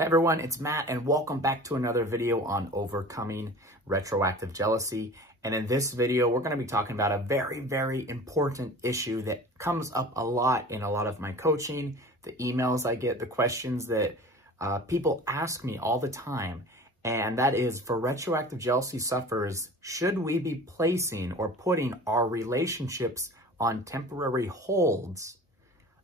Hey everyone, it's Matt and welcome back to another video on overcoming retroactive jealousy. And in this video, we're going to be talking about a very, very important issue that comes up a lot in a lot of my coaching, the emails I get, the questions that people ask me all the time. And that is, for retroactive jealousy sufferers, should we be placing or putting our relationships on temporary holds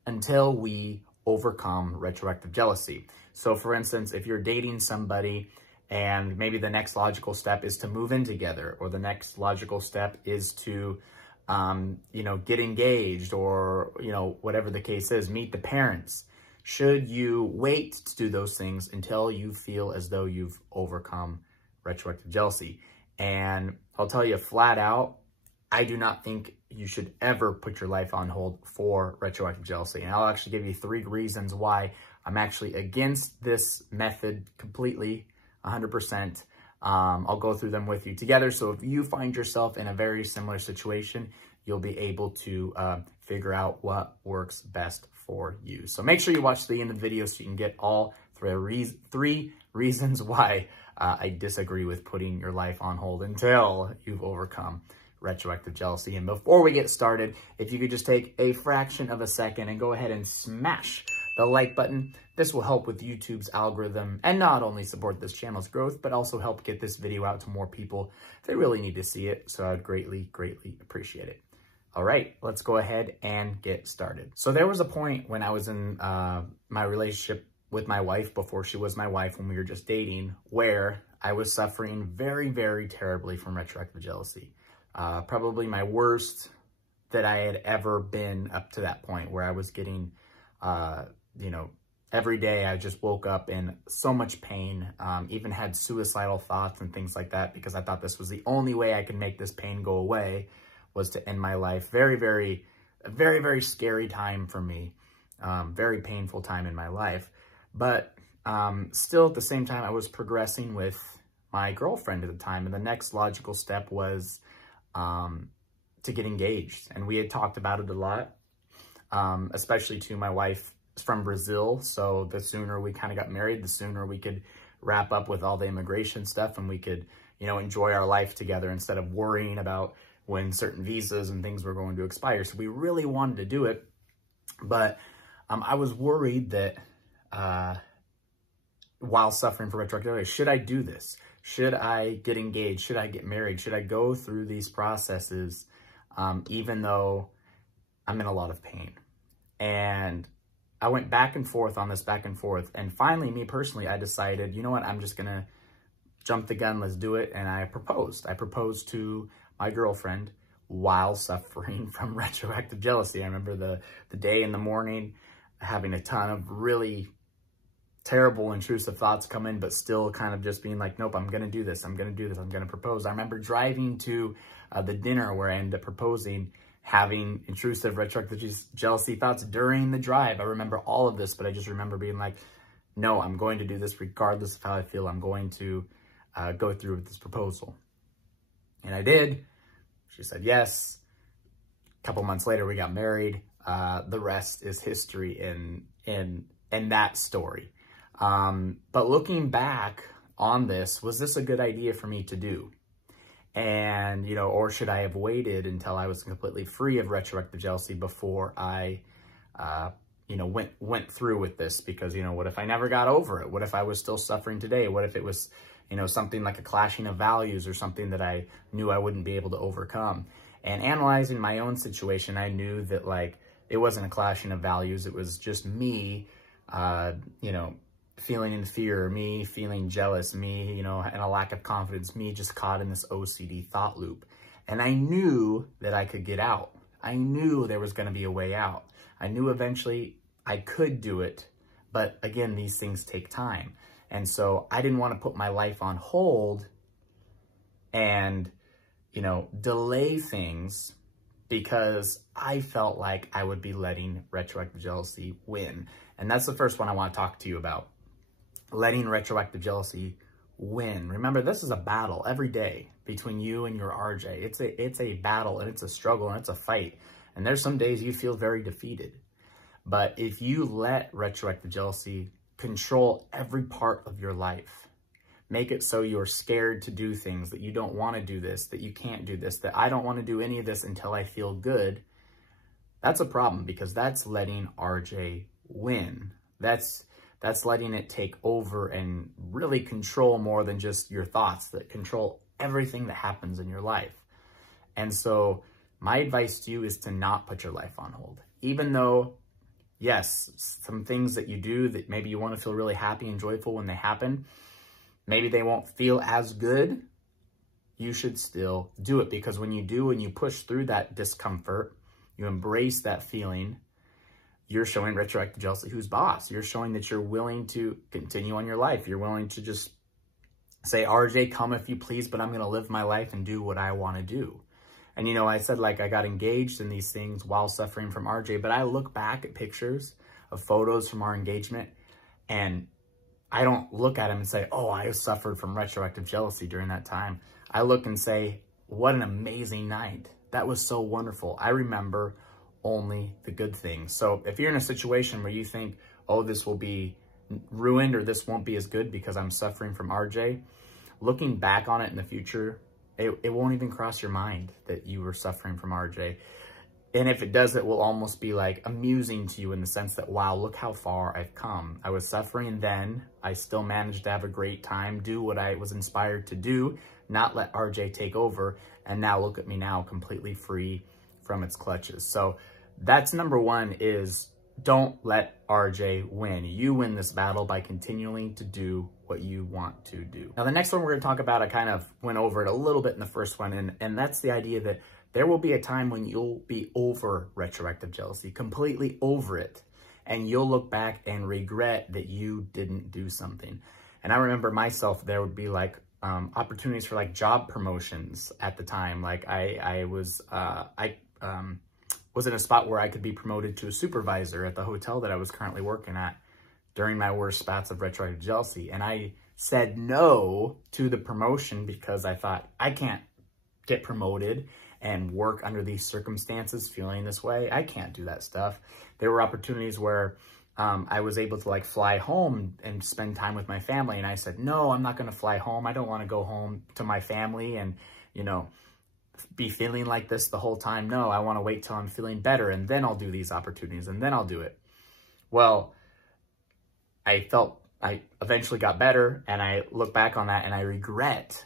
until we overcome retroactive jealousy? So for instance, if you're dating somebody and maybe the next logical step is to move in together, or the next logical step is to, get engaged, or, whatever the case is, meet the parents. Should you wait to do those things until you feel as though you've overcome retroactive jealousy? And I'll tell you flat out, I do not think you should ever put your life on hold for retroactive jealousy. And I'll actually give you 3 reasons why I'm actually against this method completely, 100%. I'll go through them with you together. So if you find yourself in a very similar situation, you'll be able to figure out what works best for you. So make sure you watch the end of the video so you can get all 3 reasons why I disagree with putting your life on hold until you've overcome retroactive jealousy. And before we get started, if you could just take a fraction of a second and go ahead and smash the like button. This will help with YouTube's algorithm and not only support this channel's growth, but also help get this video out to more people that really need to see it. So I would greatly, greatly appreciate it. All right, let's go ahead and get started. So there was a point when I was in my relationship with my wife, before she was my wife, when we were just dating, where I was suffering very, very terribly from retroactive jealousy. Probably my worst that I had ever been up to that point, where I was getting, every day I just woke up in so much pain, even had suicidal thoughts and things like that, because I thought this was the only way I could make this pain go away, was to end my life. Very, very, very, very scary time for me. Very painful time in my life. But still at the same time, I was progressing with my girlfriend at the time. And the next logical step was to get engaged. And we had talked about it a lot, especially to my wife from Brazil. So the sooner we kind of got married, the sooner we could wrap up with all the immigration stuff, and we could, enjoy our life together instead of worrying about when certain visas and things were going to expire. So we really wanted to do it. But I was worried that while suffering from retroactive jealousy, should I do this? Should I get engaged? Should I get married? Should I go through these processes even though I'm in a lot of pain? And I went back and forth on this, back and forth. And finally, me personally, I decided, you know what, I'm just going to jump the gun. Let's do it. And I proposed. I proposed to my girlfriend while suffering from retroactive jealousy. I remember the day in the morning, having a ton of really terrible, intrusive thoughts come in, but still kind of just being like, nope, I'm going to do this. I'm going to do this. I'm going to propose. I remember driving to the dinner where I ended up proposing, having intrusive retroactive jealousy thoughts during the drive. I remember all of this, but I just remember being like, no, I'm going to do this regardless of how I feel. I'm going to go through with this proposal. And I did. She said yes. A couple months later, we got married. The rest is history in that story. But looking back on this, was this a good idea for me to do? And, or should I have waited until I was completely free of retroactive jealousy before I, went through with this? Because, what if I never got over it? What if I was still suffering today? What if it was, something like a clashing of values, or something that I knew I wouldn't be able to overcome? And analyzing my own situation, I knew that, it wasn't a clashing of values. It was just me, feeling in fear, me feeling jealous, me, and a lack of confidence, me just caught in this OCD thought loop. And I knew that I could get out. I knew there was going to be a way out. I knew eventually I could do it. But again, these things take time. And so I didn't want to put my life on hold and, delay things, because I felt like I would be letting retroactive jealousy win. And that's the first one I want to talk to you about. Letting retroactive jealousy win. Remember, this is a battle every day between you and your RJ. It's a battle, and it's a struggle, and it's a fight. And there's some days you feel very defeated. But if you let retroactive jealousy control every part of your life. Make it so you're scared to do things, that you don't want to do this, that you can't do this, that I don't want to do any of this until I feel good. That's a problem, because that's letting RJ win. That's letting it take over and really control more than just your thoughts, that control everything that happens in your life. And so my advice to you is to not put your life on hold. Even though, yes, some things that you do that maybe you want to feel really happy and joyful when they happen, maybe they won't feel as good, you should still do it. Because when you do and you push through that discomfort, you embrace that feeling, you're showing retroactive jealousy who's boss. You're showing that you're willing to continue on your life. You're willing to just say, RJ, come if you please, but I'm going to live my life and do what I want to do. And, you know, I said, like, I got engaged in these things while suffering from RJ, but I look back at pictures of photos from our engagement, and I don't look at them and say, oh, I suffered from retroactive jealousy during that time. I look and say, what an amazing night. That was so wonderful. I remember only the good things. So if you're in a situation where you think, oh, this will be ruined or this won't be as good because I'm suffering from RJ, looking back on it in the future, it won't even cross your mind that you were suffering from RJ. And if it does, it will almost be like amusing to you in the sense that, wow, look how far I've come. I was suffering then. I still managed to have a great time, do what I was inspired to do, not let RJ take over. And now look at me now, completely free from its clutches. So that's number one, is don't let RJ win. You win this battle by continuing to do what you want to do. Now, the next one we're going to talk about, I kind of went over it a little bit in the first one, and that's the idea that there will be a time when you'll be over retroactive jealousy, completely over it, and you'll look back and regret that you didn't do something. And I remember myself, there would be like opportunities for like job promotions at the time. Like I was in a spot where I could be promoted to a supervisor at the hotel that I was currently working at during my worst spats of retroactive jealousy. And I said no to the promotion because I thought, I can't get promoted and work under these circumstances feeling this way. I can't do that stuff. There were opportunities where I was able to like fly home and spend time with my family. And I said, no, I'm not going to fly home. I don't want to go home to my family and, you know, be feeling like this the whole time. No, I want to wait till I'm feeling better, and then I'll do these opportunities, and then I'll do it. Well, I eventually got better, and I look back on that and I regret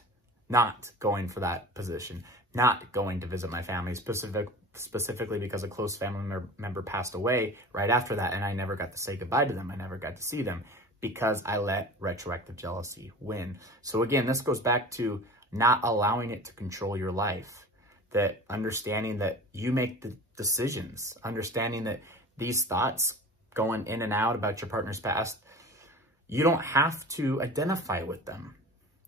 not going for that position, not going to visit my family, specifically because a close family member passed away right after that, and I never got to say goodbye to them. I never got to see them because I let retroactive jealousy win. So again, this goes back to not allowing it to control your life, that understanding that you make the decisions, understanding that these thoughts going in and out about your partner's past, you don't have to identify with them.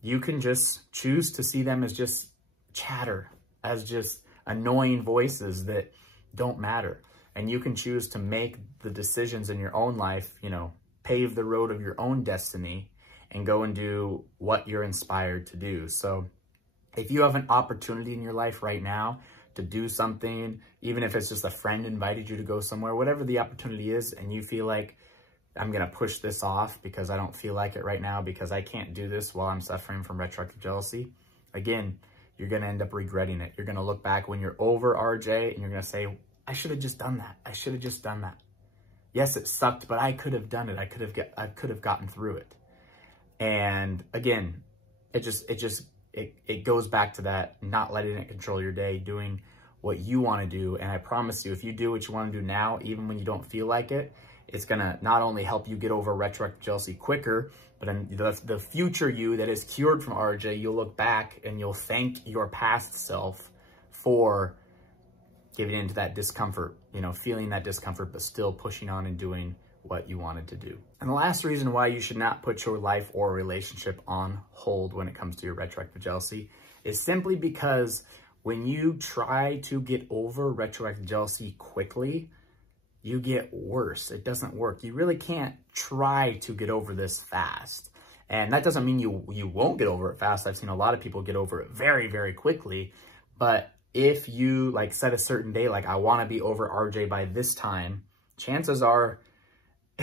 You can just choose to see them as just chatter, as just annoying voices that don't matter. And you can choose to make the decisions in your own life, you know, pave the road of your own destiny and go and do what you're inspired to do. So if you have an opportunity in your life right now to do something, even if it's just a friend invited you to go somewhere, whatever the opportunity is, and you feel like, I'm going to push this off because I don't feel like it right now, because I can't do this while I'm suffering from retroactive jealousy, again, you're going to end up regretting it. You're going to look back when you're over RJ and you're going to say, I should have just done that. I should have just done that. Yes, it sucked, but I could have done it. I could have gotten through it. And again, it goes back to that, not letting it control your day, doing what you want to do. And I promise you, if you do what you want to do now, even when you don't feel like it, it's going to not only help you get over retroactive jealousy quicker, but in the future you that is cured from RJ, you'll look back and you'll thank your past self for giving into that discomfort, you know, feeling that discomfort, but still pushing on and doing what you wanted to do. And the last reason why you should not put your life or relationship on hold when it comes to your retroactive jealousy is simply because when you try to get over retroactive jealousy quickly, you get worse. It doesn't work. You really can't try to get over this fast. And that doesn't mean you won't get over it fast. I've seen a lot of people get over it very, very quickly. But if you like set a certain day, like I want to be over RJ by this time, chances are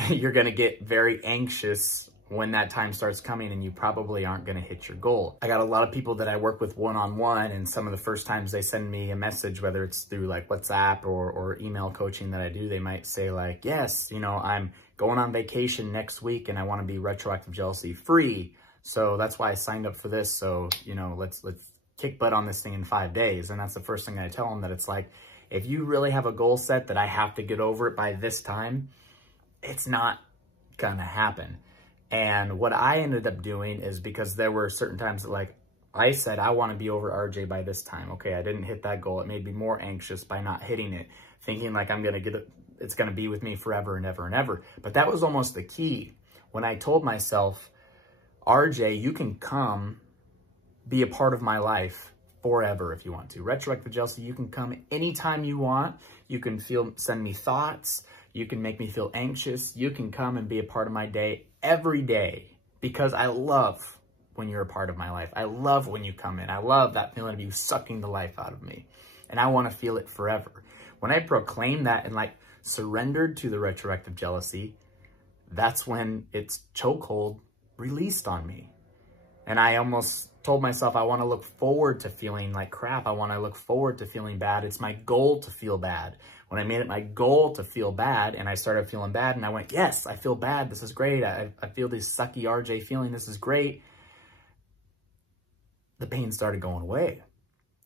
you're going to get very anxious when that time starts coming, and you probably aren't going to hit your goal. I got a lot of people that I work with one-on-one, and some of the first times they send me a message, whether it's through like WhatsApp or email coaching that I do, they might say like, yes, you know, I'm going on vacation next week and I want to be retroactive jealousy free. So that's why I signed up for this. So, you know, let's kick butt on this thing in 5 days. And that's the first thing I tell them, that it's like, if you really have a goal set that I have to get over it by this time, it's not gonna happen. And what I ended up doing is, because there were certain times that, like I said, I want to be over RJ by this time. Okay, I didn't hit that goal. It made me more anxious by not hitting it, thinking like I'm gonna get it, it's gonna be with me forever and ever and ever. But that was almost the key. When I told myself, RJ, you can come be a part of my life forever if you want to. Retroactive jealousy, you can come anytime you want. You can send me thoughts. You can make me feel anxious. You can come and be a part of my day every day, because I love when you're a part of my life. I love when you come in. I love that feeling of you sucking the life out of me, and I want to feel it forever. When I proclaimed that and like surrendered to the retroactive jealousy, that's when its chokehold released on me. And I almost told myself, I want to look forward to feeling like crap. I want to look forward to feeling bad. It's my goal to feel bad. When I made it my goal to feel bad, and I started feeling bad, and I went, yes, I feel bad. This is great. I feel this sucky RJ feeling. This is great. The pain started going away.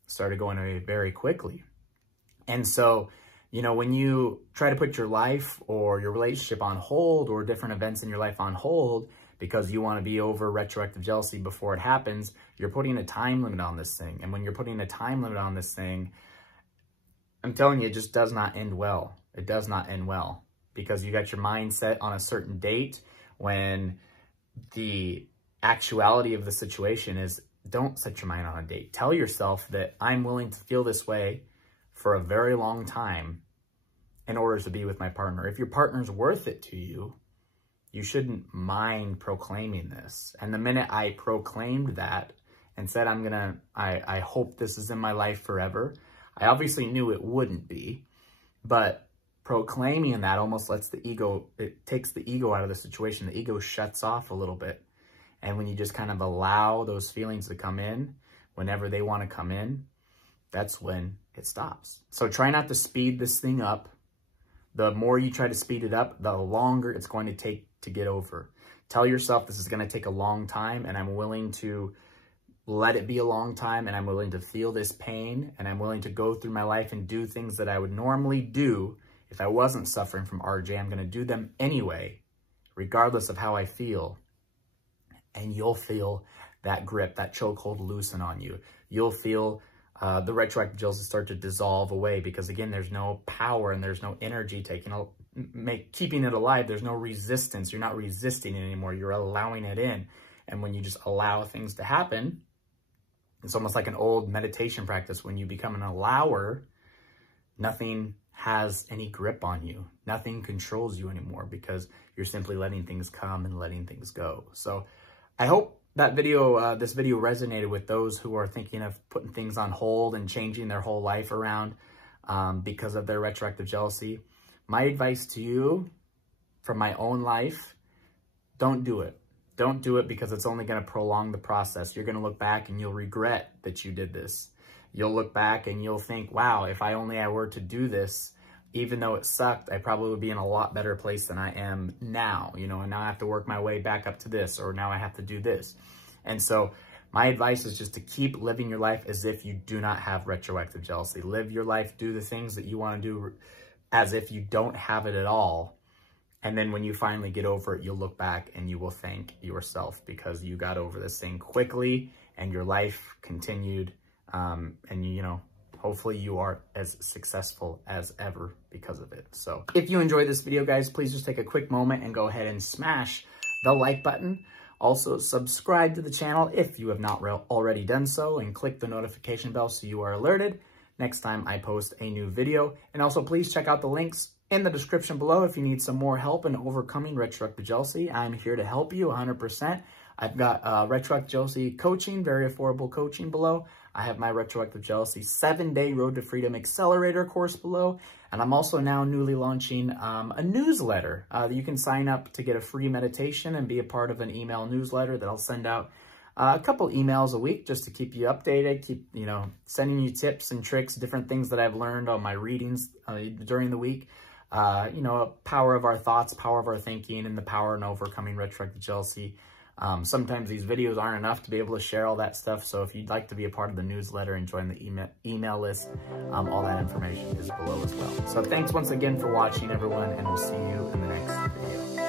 Started going away very quickly. And so, you know, when you try to put your life or your relationship on hold, or different events in your life on hold, because you want to be over retroactive jealousy before it happens, you're putting a time limit on this thing. And when you're putting a time limit on this thing, I'm telling you, it just does not end well. It does not end well, because you got your mind set on a certain date when the actuality of the situation is, don't set your mind on a date. Tell yourself that I'm willing to feel this way for a very long time in order to be with my partner. If your partner's worth it to you, you shouldn't mind proclaiming this. And the minute I proclaimed that and said, I hope this is in my life forever, I obviously knew it wouldn't be, but proclaiming that almost lets the ego, it takes the ego out of the situation. The ego shuts off a little bit. And when you just kind of allow those feelings to come in, whenever they want to come in, that's when it stops. So try not to speed this thing up. The more you try to speed it up, the longer it's going to take to get over. Tell yourself this is going to take a long time, and I'm willing to let it be a long time, and I'm willing to feel this pain, and I'm willing to go through my life and do things that I would normally do if I wasn't suffering from RJ. I'm going to do them anyway, regardless of how I feel. And you'll feel that grip, that chokehold loosen on you. You'll feel the retroactive jealousy start to dissolve away, because again, there's no power and there's no energy keeping it alive. There's no resistance. You're not resisting it anymore. You're allowing it in. And when you just allow things to happen, it's almost like an old meditation practice. When you become an allower, nothing has any grip on you. Nothing controls you anymore, because you're simply letting things come and letting things go. So I hope that this video resonated with those who are thinking of putting things on hold and changing their whole life around because of their retroactive jealousy. My advice to you from my own life, don't do it. Don't do it, because it's only going to prolong the process. You're going to look back and you'll regret that you did this. You'll look back and you'll think, wow, if I were to do this, even though it sucked, I probably would be in a lot better place than I am now, you know, and now I have to work my way back up to this, or now I have to do this. And so my advice is just to keep living your life as if you do not have retroactive jealousy. Live your life, do the things that you want to do as if you don't have it at all. And then when you finally get over it, you'll look back and you will thank yourself, because you got over this thing quickly and your life continued. And you know, hopefully you are as successful as ever because of it. So if you enjoyed this video, guys, please just take a quick moment and go ahead and smash the like button. Also, subscribe to the channel if you have not already done so, and click the notification bell so you are alerted next time I post a new video. And also, please check out the links in the description below if you need some more help in overcoming retroactive jealousy. I'm here to help you 100%. I've got retroactive jealousy coaching, very affordable coaching below. I have my Retroactive Jealousy 7-day Road to Freedom Accelerator course below. And I'm also now newly launching a newsletter. You can sign up to get a free meditation and be a part of an email newsletter that I'll send out a couple emails a week just to keep you updated, keep, sending you tips and tricks, different things that I've learned on my readings during the week. Power of our thoughts, power of our thinking, and the power in overcoming retroactive jealousy. Sometimes these videos aren't enough to be able to share all that stuff. So if you'd like to be a part of the newsletter and join the email list, all that information is below as well. So thanks once again for watching, everyone, and we'll see you in the next video.